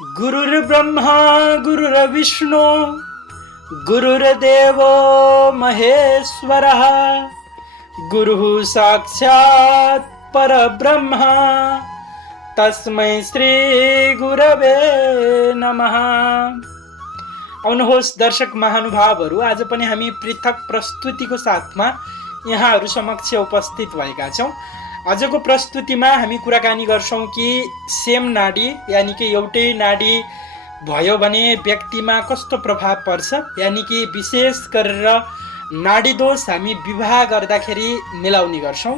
गुरुर्ब्रह्मा गुरुर्विष्णु गुरुर्देवो महेश्वरः गुरुः साक्षात् परब्रह्म तस्मै श्री गुरवे नमः। आउनुहोस् दर्शक महानुभावहरू, आज पनि हामी पृथक प्रस्तुतिको साथमा यहाँहरू समक्ष उपस्थित भएका छौँ। आजको प्रस्तुतिमा हामी कुराकानी गर्छौँ कि सेम नाडी यानि कि एउटै नाडी भयो भने व्यक्तिमा कस्तो प्रभाव पर्छ, यानि कि विशेष गरेर नाडी दोष हामी विवाह गर्दाखेरि मिलाउने गर्छौँ।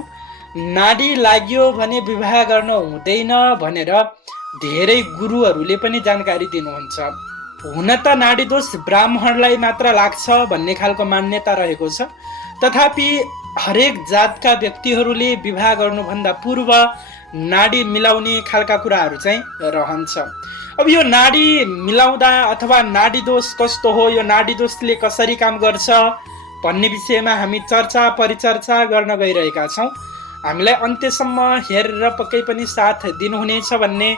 नाडी लाग्यो भने विवाह गर्न हुँदैन भनेर धेरै गुरुहरूले पनि जानकारी दिनुहुन्छ। हुन त नाडी दोष ब्राह्मणलाई मात्र लाग्छ भन्ने खालको मान्यता रहेको छ, तथापि हरेक जातका व्यक्तिहरूले विवाह गर्नुभन्दा पूर्व नाडी मिलाउने खालका कुराहरू चाहिँ रहन्छ। अब यो नाडी मिलाउँदा अथवा नाडी दोष कस्तो हो, यो नाडी दोषले कसरी काम गर्छ भन्ने विषयमा हामी चर्चा परिचर्चा गर्न गइरहेका छौँ। हामीलाई अन्त्यसम्म हेरेर पक्कै पनि साथ दिनुहुनेछ भन्ने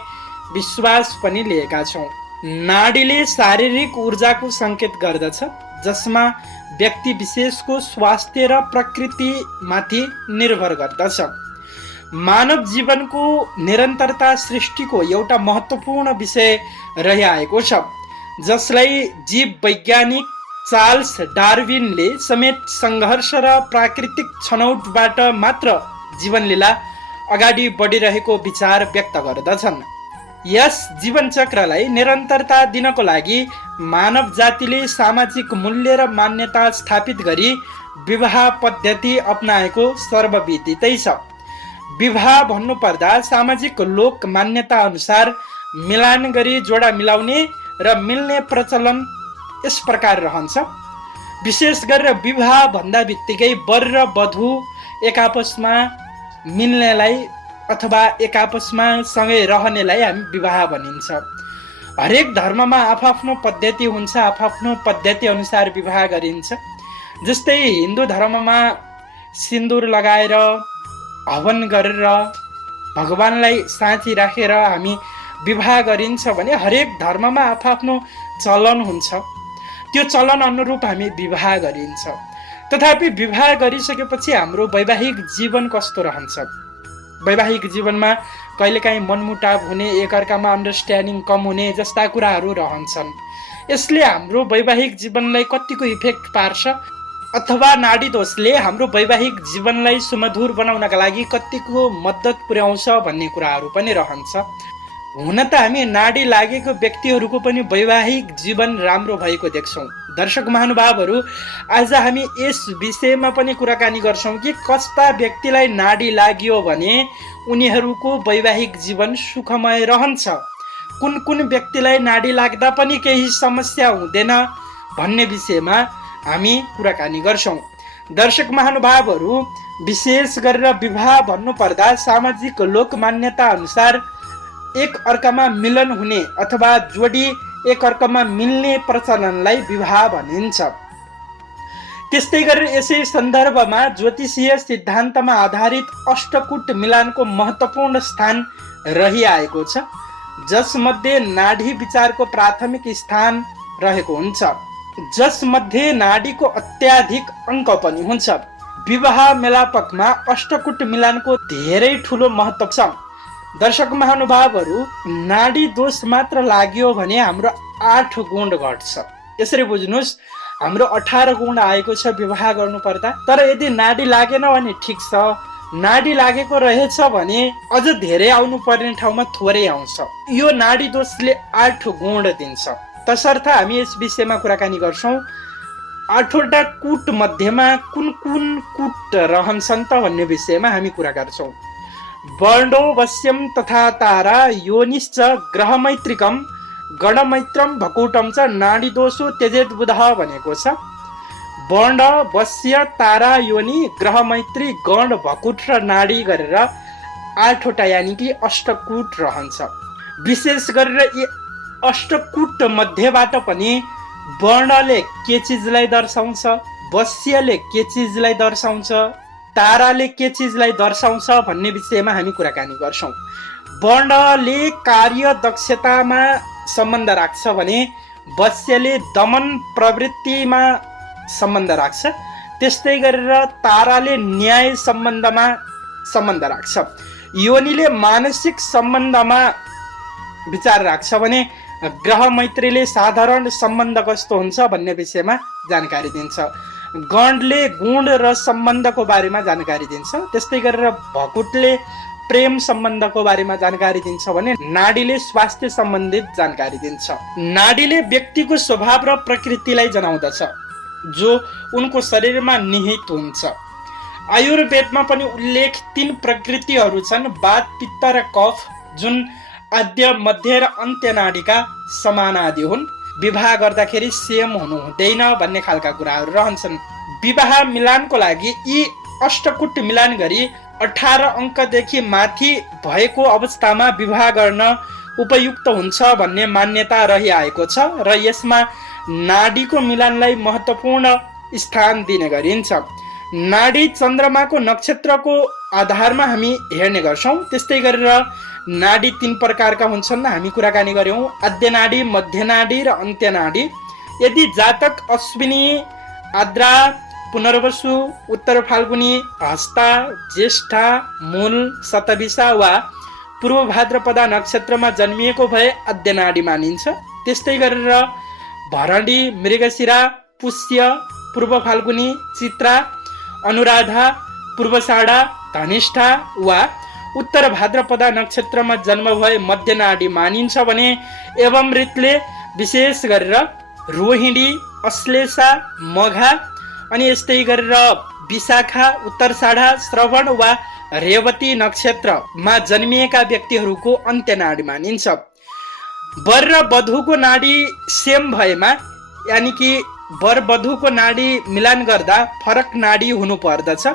विश्वास पनि लिएका छौँ। नाडीले शारीरिक ऊर्जाको सङ्केत गर्दछ, जसमा व्यक्ति विशेषको स्वास्थ्य र प्रकृतिमाथि निर्भर गर्दछ। मानव जीवनको निरन्तरता सृष्टिको एउटा महत्त्वपूर्ण विषय रहिआएको छ, जसलाई जीव वैज्ञानिक चार्ल्स डार्विनले समेत सङ्घर्ष र प्राकृतिक छनौटबाट मात्र जीवनलीला अगाडि बढिरहेको विचार व्यक्त गर्दछन्। यस जीवन चक्रलाई निरन्तरता दिनको लागि मानव जातिले सामाजिक मूल्य र मान्यता स्थापित गरी विवाह पद्धति अपनाएको सर्वविदितै छ। विवाह भन्नुपर्दा सामाजिक लोक मान्यता अनुसार मिलान गरी जोडा मिलाउने र मिल्ने प्रचलन यस प्रकार रहन्छ। विशेष गरेर विवाह भन्दा बित्तिकै वर र वधु एक आपसमा मिल्नेलाई अथवा एक आपसमा सँगै रहनेलाई हामी विवाह भनिन्छ। हरेक धर्ममा आफ्नो पद्धति हुन्छ, आफ्नो पद्धति अनुसार विवाह गरिन्छ। जस्तै हिन्दू धर्ममा सिन्दुर लगाएर हवन गरेर भगवानलाई साथी राखेर हामी विवाह गरिन्छ भने हरेक धर्ममा आफ्नो चलन हुन्छ, त्यो चलन अनुरूप हामी विवाह गरिन्छ। तथापि विवाह गरिसकेपछि हाम्रो वैवाहिक जीवन कस्तो रहन्छ? वैवाहिक जीवनमा कहिलेकाहीँ मनमुटाव हुने, एकअर्कामा अन्डरस्ट्यान्डिङ कम हुने जस्ता कुराहरू रहन्छन्। यसले हाम्रो वैवाहिक जीवनलाई कतिको इफेक्ट पार्छ अथवा नाडी दोषले हाम्रो वैवाहिक जीवनलाई सुमधुर बनाउनका लागि कतिको मद्दत पुर्याउँछ भन्ने कुराहरू पनि रहन्छ। हुन त हामी नाडी लागेको व्यक्तिहरूको पनि वैवाहिक जीवन राम्रो भएको देख्छौँ। दर्शक महानुभावहरू, आज हामी यस विषयमा पनि कुराकानी गर्छौँ कि कस्ता व्यक्तिलाई नाडी लाग्यो भने उनीहरूको वैवाहिक जीवन सुखमय रहन्छ, कुन कुन व्यक्तिलाई नाडी लाग्दा पनि केही समस्या हुँदैन भन्ने विषयमा हामी कुराकानी गर्छौँ। दर्शक महानुभावहरू, विशेष गरेर विवाह भन्नुपर्दा सामाजिक लोक मान्यता अनुसार एक अर्कामा मिलन हुने अथवा जोडी एक अर्कामा मिल्ने प्रचलनलाई विवाह भनिन्छ। त्यस्तै गरेर यसै सन्दर्भमा ज्योतिषीय सिद्धान्तमा आधारित अष्टकुट मिलानको महत्त्वपूर्ण स्थान रहिआएको छ, जसमध्ये नाडी विचारको प्राथमिक स्थान रहेको हुन्छ, जसमध्ये नाडीको अत्याधिक अङ्क पनि हुन्छ। विवाह मेलापकमा अष्टकुट मिलानको धेरै ठुलो महत्त्व छ। दर्शक महानुभावहरू, नाडी दोष मात्र लाग्यो भने हाम्रो 8 गुण घट्छ। यसरी बुझ्नुहोस्, हाम्रो 18 गुण आएको छ विवाह गर्नुपर्दा, तर यदि नाडी लागेन भने ठिक छ, नाडी लागेको रहेछ भने अझ धेरै आउनु पर्ने ठाउँमा थोरै आउँछ। यो नाडी दोषले 8 गुण दिन्छ। तसर्थ हामी यस विषयमा कुराकानी गर्छौँ। 8वटा कुट मध्येमा कुन कुन कुट रहन्छन् त भन्ने विषयमा हामी कुरा गर्छौँ। वर्णो वश्यम तथा तारा योनिश्च ग्रहमैत्रिकम गणमैत्रम भकुटम च नाडी दोषो त्यजेत बुधः भनेको छ। वर्ण, वश्य, तारा, योनि, ग्रहमैत्री, गण, भकुट र नाडी गरेर 8वटा यानि कि अष्टकुट रहन्छ। विशेष गरेर यी अष्टकुट मध्येबाट पनि वर्णले के चिजलाई दर्शाउँछ, वश्यले के चिजलाई दर्शाउँछ, ताराले के चिजलाई दर्शाउँछ भन्ने विषयमा हामी कुराकानी गर्छौँ। वर्णले कार्य दक्षतामा सम्बन्ध राख्छ भने वश्यले दमन प्रवृत्तिमा सम्बन्ध राख्छ। त्यस्तै गरेर ताराले न्याय सम्बन्धमा सम्बन्ध राख्छ। योनिले मानसिक सम्बन्धमा विचार राख्छ भने ग्रह मैत्रीले साधारण सम्बन्ध कस्तो हुन्छ भन्ने विषयमा जानकारी दिन्छ। गणले गुण र सम्बन्धको बारेमा जानकारी दिन्छ। त्यस्तै गरेर भकुटले प्रेम सम्बन्धको बारेमा जानकारी दिन्छ भने नाडीले स्वास्थ्य सम्बन्धित जानकारी दिन्छ। नाडीले व्यक्तिको स्वभाव र प्रकृतिलाई जनाउँदछ जो उनको शरीरमा निहित हुन्छ। आयुर्वेदमा पनि उल्लेख 3 प्रकृतिहरू छन्, वात, पित्त र कफ, जुन आद्य, मध्य र अन्त्य नाडीका समानादि हुन्। विवाह गर्दाखेरि सेम हुनु हुँदैन भन्ने खालका कुराहरू रहन्छन्। विवाह मिलानको लागि यी अष्टकुट मिलान गरी 18 अङ्कदेखि माथि भएको अवस्थामा विवाह गर्न उपयुक्त हुन्छ भन्ने मान्यता रहिआएको छ र यसमा नाडीको मिलानलाई महत्त्वपूर्ण स्थान दिने गरिन्छ। नाडी चन्द्रमाको नक्षत्रको आधारमा हामी हेर्ने गर्छौँ। त्यस्तै गरेर नाडी 3 प्रकारका हुन्छन्, हामी कुराकानी गर्यौँ, आद्य नाडी, मध्य नाडी र अन्त्य नाडी। यदि जातक अश्विनी, आद्रा, पुनर्वसु, उत्तर फाल्गुनी, हस्ता, ज्येष्ठा, मूल, शतभिषा वा पूर्व भाद्रपदा नक्षत्रमा जन्मिएको भए आद्य नाडी मानिन्छ। त्यस्तै गरेर भरणी, मृगशिरा, पुष्य, पूर्व फाल्गुनी, चित्रा, अनुराधा, पूर्वषाढा, धनिष्ठा वा उत्तर भाद्रपदा नक्षत्रमा जन्म भए मध्य नाडी मानिन्छ भने एवं रीतले विशेष गरेर रोहिणी, अश्लेषा, मघा अनि यस्तै गरेर विशाखा, उत्तरषाढा, श्रवण वा रेवती नक्षत्रमा जन्मिएका व्यक्तिहरूको अन्त्य नाडी मानिन्छ। वर र वधुको नाडी सेम भएमा, यानि कि वर वधुको नाडी मिलान गर्दा फरक नाडी हुनु पर्दछ।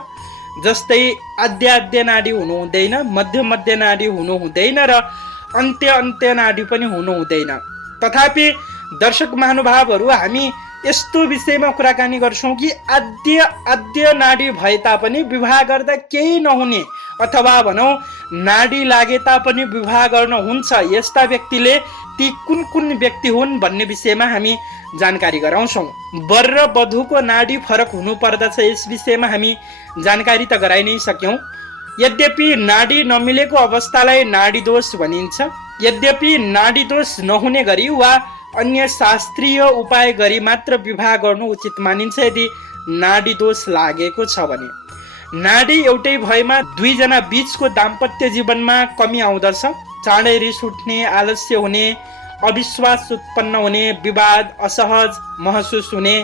जस्तै आद्य नाडी हुनु हुँदैन, मध्य नाडी हुनु हुँदैन र अन्त्य नाडी पनि हुनु हुँदैन। तथापि दर्शक महानुभावहरू, हामी यस्तो विषयमा कुराकानी गर्छौँ कि आद्य नाडी भए तापनि विवाह गर्दा केही नहुने अथवा भनौँ नाडी लागे तापनि विवाह गर्न हुन्छ। यस्ता व्यक्तिले ती कुन व्यक्ति हुन् भन्ने विषयमा हामी जानकारी गराउँछौँ। वर र वधुको नाडी फरक हुनु पर्दछ, यस विषयमा हामी जानकारी त गराइ नै सक्यौँ। यद्यपि नाडी नमिलेको अवस्थालाई नाडी दोष भनिन्छ। यद्यपि नाडी दोष नहुने गरी वा अन्य शास्त्रीय उपाय गरी मात्र विवाह गर्नु उचित मानिन्छ यदि नाडी दोष लागेको छ भने। नाडी एउटै भएमा 2 जना बीचको दाम्पत्य जीवनमा कमी आउँदछ। चाँडै रिस उठ्ने, आलस्य हुने, अविश्वास उत्पन्न हुने, विवाद, असहज महसुस हुने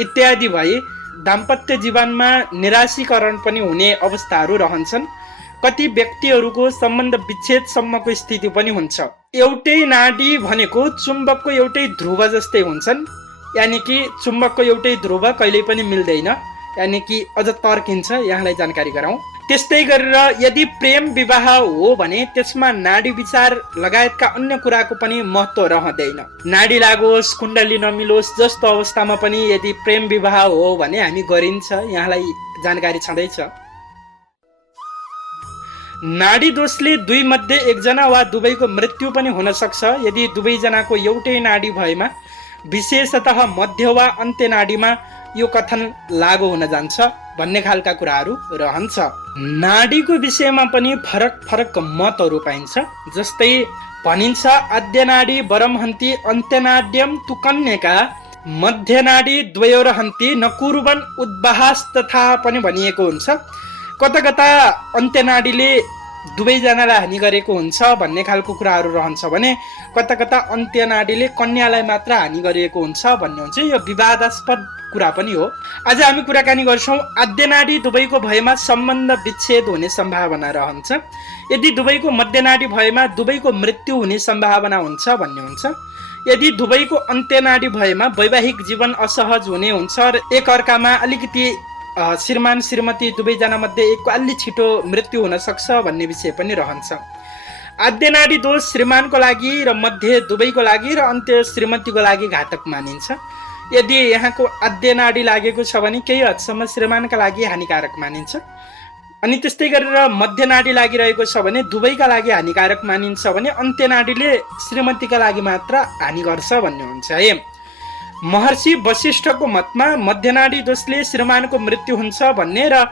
इत्यादि भई दाम्पत्य जीवनमा निराशीकरण पनि हुने अवस्थाहरू रहन्छन्। कति व्यक्तिहरूको सम्बन्ध विच्छेदसम्मको स्थिति पनि हुन्छ। एउटै नाडी भनेको चुम्बकको एउटै ध्रुव जस्तै हुन्छन्, यानि कि चुम्बकको एउटै ध्रुव कहिल्यै पनि मिल्दैन, यानि कि अझ तर्किन्छ। यहाँलाई जानकारी गराउँ। त्यस्तै गरेर यदि प्रेम विवाह हो भने त्यसमा नाडी विचार लगायतका अन्य कुराको पनि महत्त्व रहँदैन। नाडी लागोस्, कुण्डली नमिलोस् जस्तो अवस्थामा पनि यदि प्रेम विवाह हो भने हामी गरिन्छ। यहाँलाई जानकारी छँदैछ। नाडी दोषले 2 मध्ये 1 जना वा दुवैको मृत्यु पनि हुन सक्छ यदि 2 जनाको एउटै नाडी भएमा। विशेषतः मध्य वा अन्त्य नाडीमा यो कथन लागू हुन जान्छ भन्ने खालका कुराहरू रहन्छ। नाडीको विषयमा पनि फरक मतहरू पाइन्छ। जस्तै भनिन्छ आद्य नाडी वरमहन्ति अन्त्यनाड्यम तु कन्यका, मध्य नाडी द्वयोरहन्ति न कुर्वन् उद्वाहास तथा पनि भनिएको हुन्छ। कता अन्त्य नाडीले 2 जनालाई हानि गरेको हुन्छ भन्ने खालको कुराहरू रहन्छ भने कता अन्त्य नाडीले कन्यालाई मात्र हानि गरिएको हुन्छ भन्ने हुन्छ। यो विवादास्पद कुरा पनि हो। आज हामी कुराकानी गर्छौँ आद्य नाडी दुवैको भएमा सम्बन्ध विच्छेद हुने सम्भावना रहन्छ। यदि दुवैको मध्य नाडी भएमा दुवैको मृत्यु हुने सम्भावना हुन्छ भन्ने हुन्छ। यदि दुवैको अन्त्य नाडी भएमा वैवाहिक जीवन असहज हुने हुन्छ र एकअर्कामा अलिकति श्रीमान श्रीमती 2 जना मध्ये एकको अलि छिटो मृत्यु हुन सक्छ भन्ने विषय पनि रहन्छ। आद्य नाडी दोष श्रीमानको लागि र मध्य दुवैको लागि र अन्त्य श्रीमतीको लागि घातक मानिन्छ। यदि यहाँको आद्य नाडी लागेको छ भने केही हदसम्म श्रीमानका लागि हानिकारक मानिन्छ। अनि त्यस्तै गरेर मध्य नाडी लागिरहेको छ भने दुवैका लागि हानिकारक मानिन्छ भने अन्त्य नाडीले श्रीमतीका लागि मात्र हानि गर्छ भन्ने हुन्छ है। महर्षि वशिष्ठको मतमा मध्य नाडी दोषले श्रीमानको मृत्यु हुन्छ भन्ने र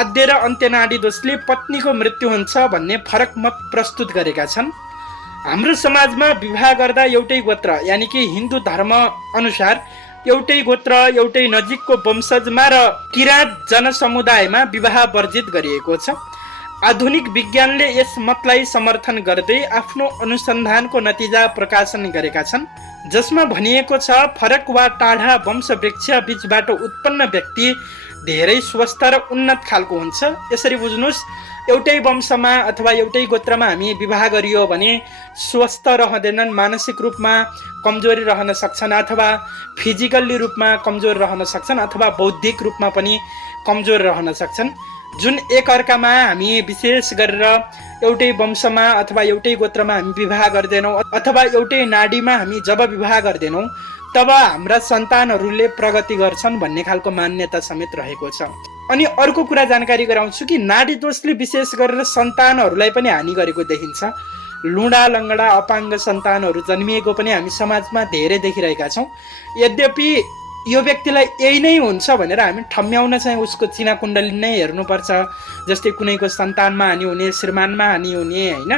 आद्य र अन्त्य नाडी दोषले पत्नीको मृत्यु हुन्छ भन्ने फरक मत प्रस्तुत गरेका छन्। हाम्रो समाजमा विवाह गर्दा एउटै गोत्र यानि कि हिन्दू धर्म अनुसार एउटै गोत्र एउटै नजिकको वंशजमा र किराँत जनसमुदायमा विवाह वर्जित गरिएको छ। आधुनिक विज्ञानले यस मतलाई समर्थन गर्दै आफ्नो अनुसन्धानको नतिजा प्रकाशन गरेका छन्, जसमा भनिएको छ फरक वा टाढा वंशवृक्ष बीचबाट उत्पन्न व्यक्ति धेरै स्वस्थ र उन्नत खालको हुन्छ। यसरी बुझ्नुहोस्, एउटै वंशमा अथवा एउटै गोत्रमा हामी विवाह गरियो भने स्वस्थ रहँदैनन्, मानसिक रूपमा कमजोरी रहन सक्छन् अथवा फिजिकल्ली रूपमा कमजोर रहन सक्छन् अथवा बौद्धिक रूपमा पनि कमजोर रहन सक्छन्। जुन एकअर्कामा हामी विशेष गरेर एउटै वंशमा अथवा एउटै गोत्रमा हामी विवाह गर्दैनौँ अथवा एउटै नाडीमा हामी जब विवाह गर्दैनौँ तब हाम्रा सन्तानहरूले प्रगति गर्छन् भन्ने खालको मान्यता समेत रहेको छ। अनि अर्को कुरा जानकारी गराउँछु कि नाडी दोषले विशेष गरेर सन्तानहरूलाई पनि हानि गरेको देखिन्छ। लुडा लङ्गडा अपाङ्ग सन्तानहरू जन्मिएको पनि हामी समाजमा धेरै देखिरहेका छौँ। यद्यपि यो व्यक्तिलाई यही नै हुन्छ भनेर हामी ठम्म्याउन चाहिँ उसको चिना कुण्डली नै हेर्नुपर्छ। जस्तै कुनैको सन्तानमा हानि हुने, श्रीमानमा हानि हुने होइन,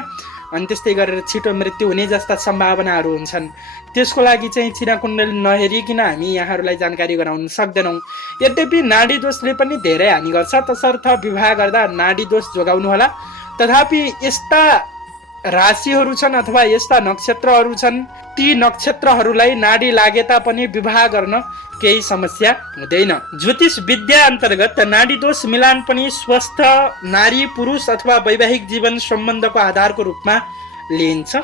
अनि त्यस्तै गरेर छिटो मृत्यु हुने जस्ता सम्भावनाहरू हुन्छन्। त्यसको लागि चाहिँ चिना कुण्डली नहेरिकन हामी यहाँहरूलाई जानकारी गराउन सक्दैनौँ। यद्यपि नाडी दोषले पनि धेरै हानि गर्छ, तसर्थ विवाह गर्दा नाडी दोष जोगाउनु होला। तथापि यस्ता राशिहरू छन् अथवा यस्ता नक्षत्रहरू छन्, ती नक्षत्रहरूलाई नाडी लागे तापनि विवाह गर्न केही समस्या हुँदैन। ज्योतिष विद्या अन्तर्गत नाडी दोष मिलान पनि स्वस्थ नारी पुरुष अथवा वैवाहिक जीवन सम्बन्धको आधारको रूपमा लिइन्छ।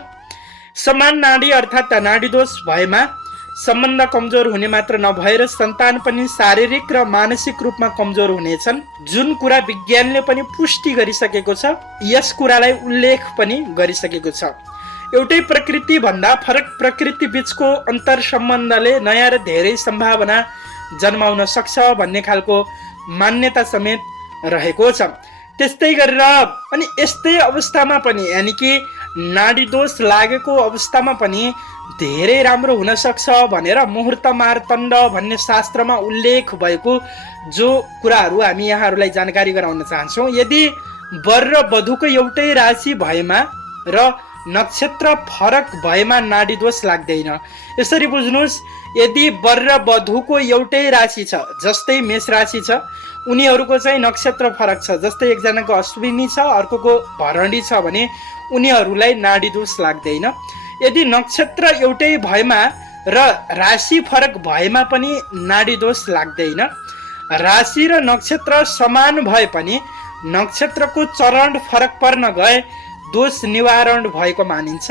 समान नाडी अर्थात् नाडी दोष भएमा सम्बन्ध कमजोर हुने मात्र नभएर सन्तान पनि शारीरिक र मानसिक रूपमा कमजोर हुनेछन्, जुन कुरा विज्ञानले पनि पुष्टि गरिसकेको छ। यस कुरालाई उल्लेख पनि गरिसकेको छ। एउटै प्रकृति भन्दा फरक प्रकृति बीचको अन्तर सम्बन्धले नयाँ र धेरै सम्भावना जन्माउन सक्छ भन्ने खालको मान्यता समेत रहेको छ। त्यस्तै गरेर अनि यस्तै अवस्थामा पनि यानि कि नाडी दोष लागेको अवस्थामा पनि धेरै राम्रो हुन सक्छ भनेर मुहुर्त मार्तण्ड भन्ने शास्त्रमा उल्लेख भएको जो कुराहरू हामी यहाँहरूलाई जानकारी गराउन चाहन्छौँ। यदि वर र वधुको एउटै राशि भएमा र नक्षत्र फरक भएमा नाडी दोष लाग्दैन। यसरी बुझ्नुहोस्, यदि वर र वधुको एउटै राशि छ, जस्तै मेष राशि छ, उनीहरूको चाहिँ नक्षत्र फरक छ, जस्तै एकजनाको अश्विनी छ अर्कोको भरणी छ भने उनीहरूलाई नाडी दोष लाग्दैन। यदि नक्षत्र एउटै भएमा र राशि फरक भएमा पनि नाडी दोष लाग्दैन। राशि र नक्षत्र समान भए पनि नक्षत्रको चरण फरक पर्न गए दोष निवारण भएको मानिन्छ।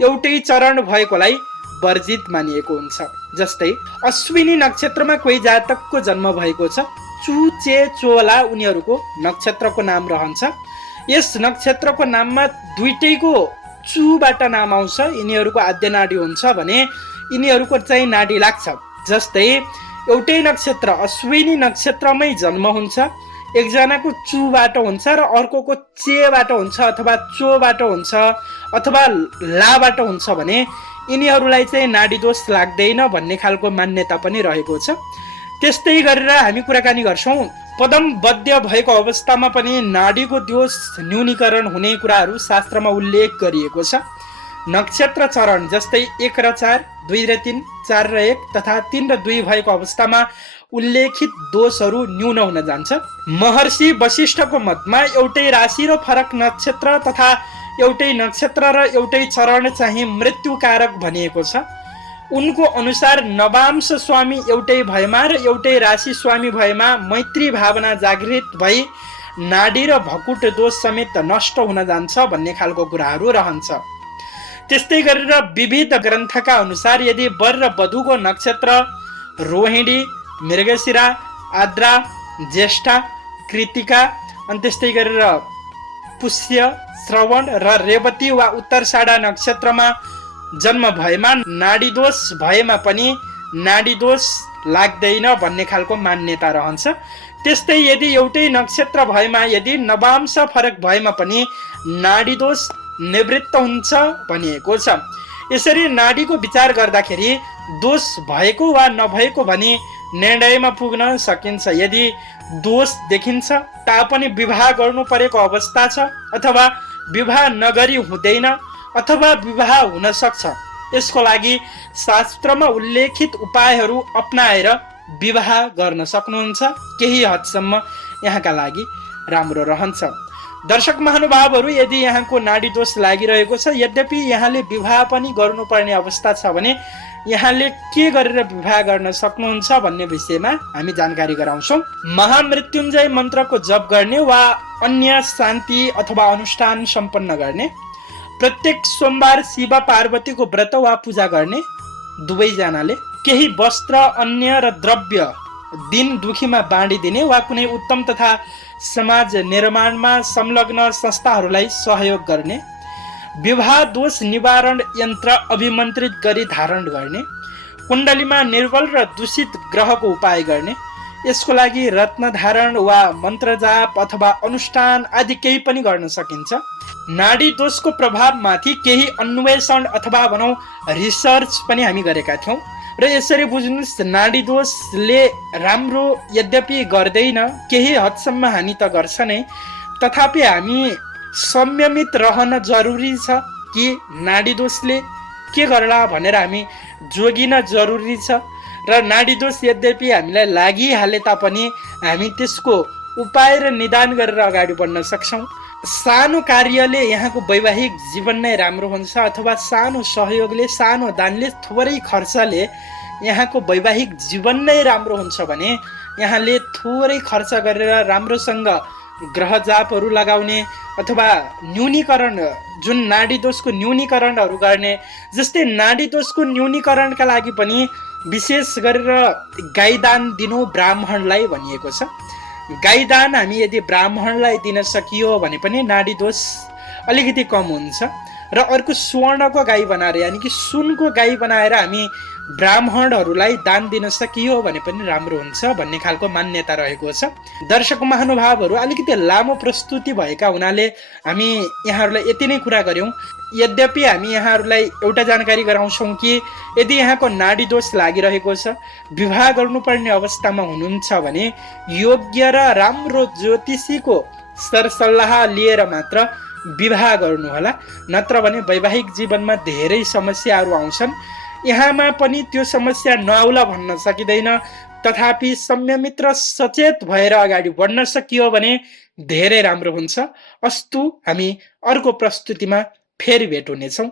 एउटै चरण भएकोलाई वर्जित मानिएको हुन्छ। जस्तै अश्विनी नक्षत्रमा कोही जातकको जन्म भएको छ, चु चे चोला उनीहरूको नक्षत्रको नाम रहन्छ। यस नक्षत्रको नाममा दुईटैको चुबाट नाम आउँछ, यिनीहरूको आद्य नाडी हुन्छ भने यिनीहरूको चाहिँ नाडी लाग्छ। जस्तै एउटै नक्षत्र अश्विनी नक्षत्रमै जन्म हुन्छ, एकजनाको चुबाट हुन्छ र अर्कोको चेबाट हुन्छ अथवा चोबाट हुन्छ अथवा लाबाट हुन्छ भने यिनीहरूलाई चाहिँ नाडी दोष लाग्दैन भन्ने खालको मान्यता पनि रहेको छ। त्यस्तै गरेर हामी कुराकानी गर्छौँ पदमबद्ध भएको अवस्थामा पनि नाडीको दोष न्यूनीकरण हुने कुराहरू शास्त्रमा उल्लेख गरिएको छ। नक्षत्र चरण जस्तै 1 र 4, 2 र 3, 4 र 1 तथा 3 र 2 भएको अवस्थामा उल्लेखित दोषहरू न्यून हुन जान्छ। महर्षि वशिष्ठको मतमा एउटै राशि र फरक नक्षत्र तथा एउटै नक्षत्र र एउटै चरण चाहिँ मृत्युकारक भनिएको छ। उनको अनुसार नवांश स्वामी एउटै भएमा र एउटै राशि स्वामी भएमा मैत्री भावना जागृत भई नाडी र भकुट दोष समेत नष्ट हुन जान्छ भन्ने खालको कुराहरू रहन्छ। त्यस्तै गरेर विविध ग्रन्थका अनुसार यदि वर र वधुको नक्षत्र रोहिणी, मृगशिरा, आद्रा, ज्येष्ठा, कृतिका अनि त्यस्तै गरेर पुष्य, श्रवण र रेवती वा उत्तरषाढा नक्षत्रमा जन्म भएमा नाडी दोष भएमा पनि नाडी दोष लाग्दैन भन्ने खालको मान्यता रहन्छ। त्यस्तै यदि एउटै नक्षत्र भएमा यदि नवांश फरक भएमा पनि नाडी दोष निवृत्त हुन्छ भनिएको छ। यसरी नाडीको विचार गर्दाखेरि दोष भएको वा नभएको भनी निर्णयमा पुग्न सकिन्छ। यदि दोष देखिन्छ तापनि विवाह गर्नु परेको अवस्था छ, अथवा विवाह नगरी हुँदैन, अथवा विवाह हुन सक्छ, यसको लागि शास्त्रमा उल्लेखित उपायहरू अपनाएर विवाह गर्न सक्नुहुन्छ। केही हदसम्म यहाँका लागि राम्रो रहन्छ। दर्शक महानुभावहरू, यदि यहाँको नाडी दोष लागिरहेको छ, यद्यपि यहाँले विवाह पनि गर्नुपर्ने अवस्था छ भने यहाँले के गरेर विवाह गर्न सक्नुहुन्छ भन्ने विषयमा हामी जानकारी गराउँछौँ। महामृत्युञ्जय मन्त्रको जप गर्ने वा अन्य शान्ति अथवा अनुष्ठान सम्पन्न गर्ने, प्रत्येक सोमबार शिव पार्वतीको व्रत वा पूजा गर्ने, दुवैजनाले केही वस्त्र अन्य र द्रव्य दिन दुखीमा बाँडिदिने वा कुनै उत्तम तथा समाज निर्माणमा संलग्न संस्थाहरूलाई सहयोग गर्ने, विवाह दोष निवारण यन्त्र अभिमन्त्रित गरी धारण गर्ने, कुण्डलीमा निर्बल र दूषित ग्रहको उपाय गर्ने, यसको लागि रत्न धारण वा मन्त्र जाप अथवा अनुष्ठान आदि केही पनि गर्न सकिन्छ। नाडी दोषको प्रभावमाथि केही अन्वेषण अथवा भनौँ रिसर्च पनि हामी गरेका थियौँ र यसरी बुझ्नुहोस्, नाडी दोषले राम्रो यद्यपि गर्दैन, केही हदसम्म हानि त गर्छ नै, तथापि हामी संयमित रहन जरुरी छ कि नाडी दोषले के गर्ला भनेर हामी जोगिन जरुरी छ। र नाडी दोष यद्यपि हामीलाई लागिहाले तापनि हामी त्यसको उपाय र निदान गरेर अगाडि बढ्न सक्छौँ। सानो कार्यले यहाँको वैवाहिक जीवन नै राम्रो हुन्छ, अथवा सानो सहयोगले, सानो दानले, थोरै खर्चले यहाँको वैवाहिक जीवन नै राम्रो हुन्छ भने यहाँले थोरै खर्च गरेर राम्रोसँग ग्रह जापहरू लगाउने अथवा न्यूनीकरण, जुन नाडी दोषको न्यूनीकरणहरू गर्ने, जस्तै नाडी दोषको न्यूनीकरणका लागि पनि विशेष गरेर गाईदान दिनु ब्राह्मणलाई भनिएको छ। गाईदान हामी यदि ब्राह्मणलाई दिन सकियो भने पनि नाडी दोष अलिकति कम हुन्छ। र अर्को स्वर्णको गाई बनाएर, यानि कि सुनको गाई बनाएर हामी ब्राह्मणहरूलाई दान दिन सकियो भने पनि राम्रो हुन्छ भन्ने खालको मान्यता रहेको छ। दर्शक महानुभावहरू, अलिकति लामो प्रस्तुति भएका हुनाले हामी यहाँहरूलाई यति नै कुरा गऱ्यौँ। यद्यपि हामी यहाँहरूलाई एउटा जानकारी गराउँछौँ कि यदि यहाँको नाडी दोष लागिरहेको छ, विवाह गर्नुपर्ने अवस्थामा हुनुहुन्छ भने योग्य र राम्रो ज्योतिषीको सरसल्लाह लिएर मात्र विवाह गर्नुहोला, नत्र भने वैवाहिक जीवनमा धेरै समस्याहरू आउँछन्। यहाँमा पनि त्यो समस्या नआउला भन्न सकिँदैन, तथापि संयमित र सचेत भएर अगाडि बढ्न सकियो भने धेरै राम्रो हुन्छ। अस्तु, हामी अर्को प्रस्तुतिमा फेरि भेट हुनेछौँ।